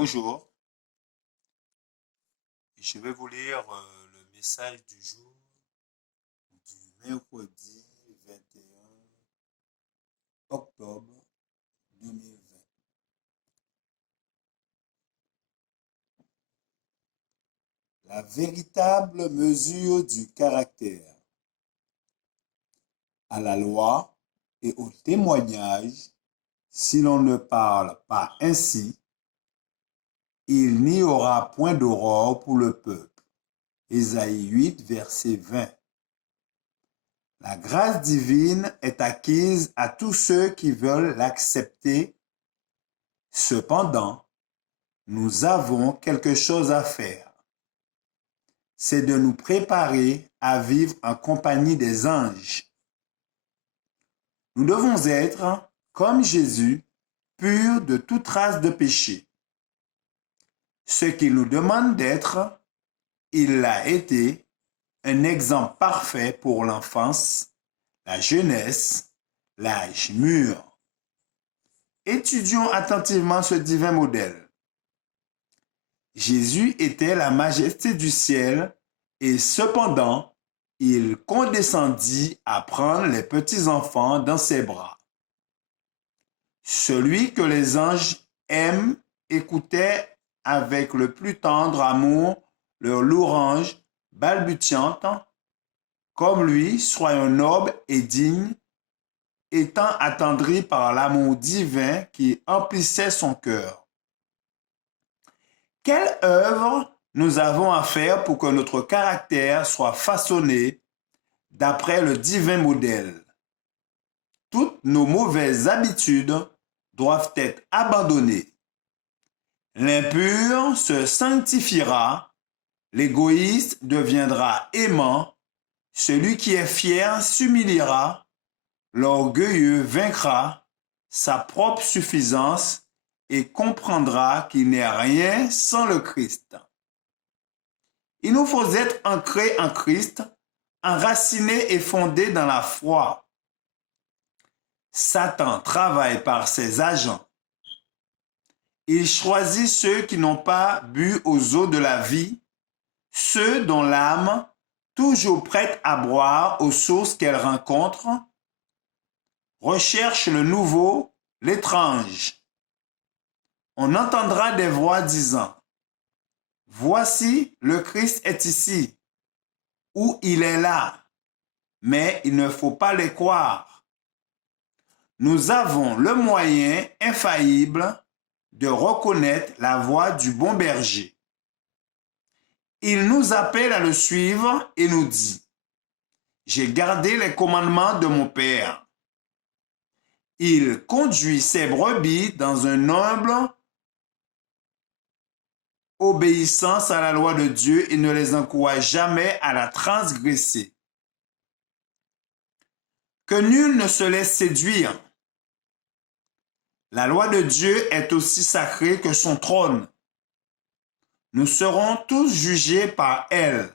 Bonjour, je vais vous lire le message du jour du mercredi 21 octobre 2020. La véritable mesure du caractère. À la loi et au témoignage, si l'on ne parle pas ainsi, il n'y aura point d'aurore pour le peuple. Ésaïe 8, verset 20. La grâce divine est acquise à tous ceux qui veulent l'accepter. Cependant, nous avons quelque chose à faire. C'est de nous préparer à vivre en compagnie des anges. Nous devons être, comme Jésus, purs de toute trace de péché. Ce qu'il nous demande d'être, il l'a été, un exemple parfait pour l'enfance, la jeunesse, l'âge mûr. Étudions attentivement ce divin modèle. Jésus était la majesté du ciel et cependant, il condescendit à prendre les petits-enfants dans ses bras. Celui que les anges aiment écoutait avec le plus tendre amour leur louange balbutiante. Comme lui, soyons nobles et dignes, étant attendris par l'amour divin qui emplissait son cœur. Quelle œuvre nous avons à faire pour que notre caractère soit façonné d'après le divin modèle? Toutes nos mauvaises habitudes doivent être abandonnées. L'impur se sanctifiera, l'égoïste deviendra aimant, celui qui est fier s'humiliera, l'orgueilleux vaincra sa propre suffisance et comprendra qu'il n'est rien sans le Christ. Il nous faut être ancrés en Christ, enracinés et fondés dans la foi. Satan travaille par ses agents. Il choisit ceux qui n'ont pas bu aux eaux de la vie, ceux dont l'âme, toujours prête à boire aux sources qu'elle rencontre, recherche le nouveau, l'étrange. On entendra des voix disant, « Voici, le Christ est ici » ou « Il est là », mais il ne faut pas les croire. Nous avons le moyen infaillible de reconnaître la voix du bon berger. Il nous appelle à le suivre et nous dit, « J'ai gardé les commandements de mon Père. » Il conduit ses brebis dans un humble obéissance à la loi de Dieu et ne les encourage jamais à la transgresser. Que nul ne se laisse séduire. La loi de Dieu est aussi sacrée que son trône. Nous serons tous jugés par elle,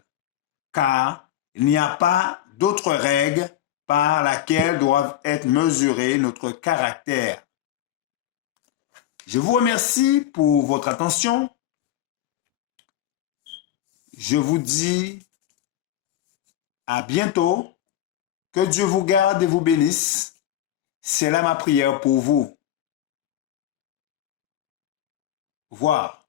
car il n'y a pas d'autre règle par laquelle doit être mesuré notre caractère. Je vous remercie pour votre attention. Je vous dis à bientôt. Que Dieu vous garde et vous bénisse. C'est là ma prière pour vous. Au revoir.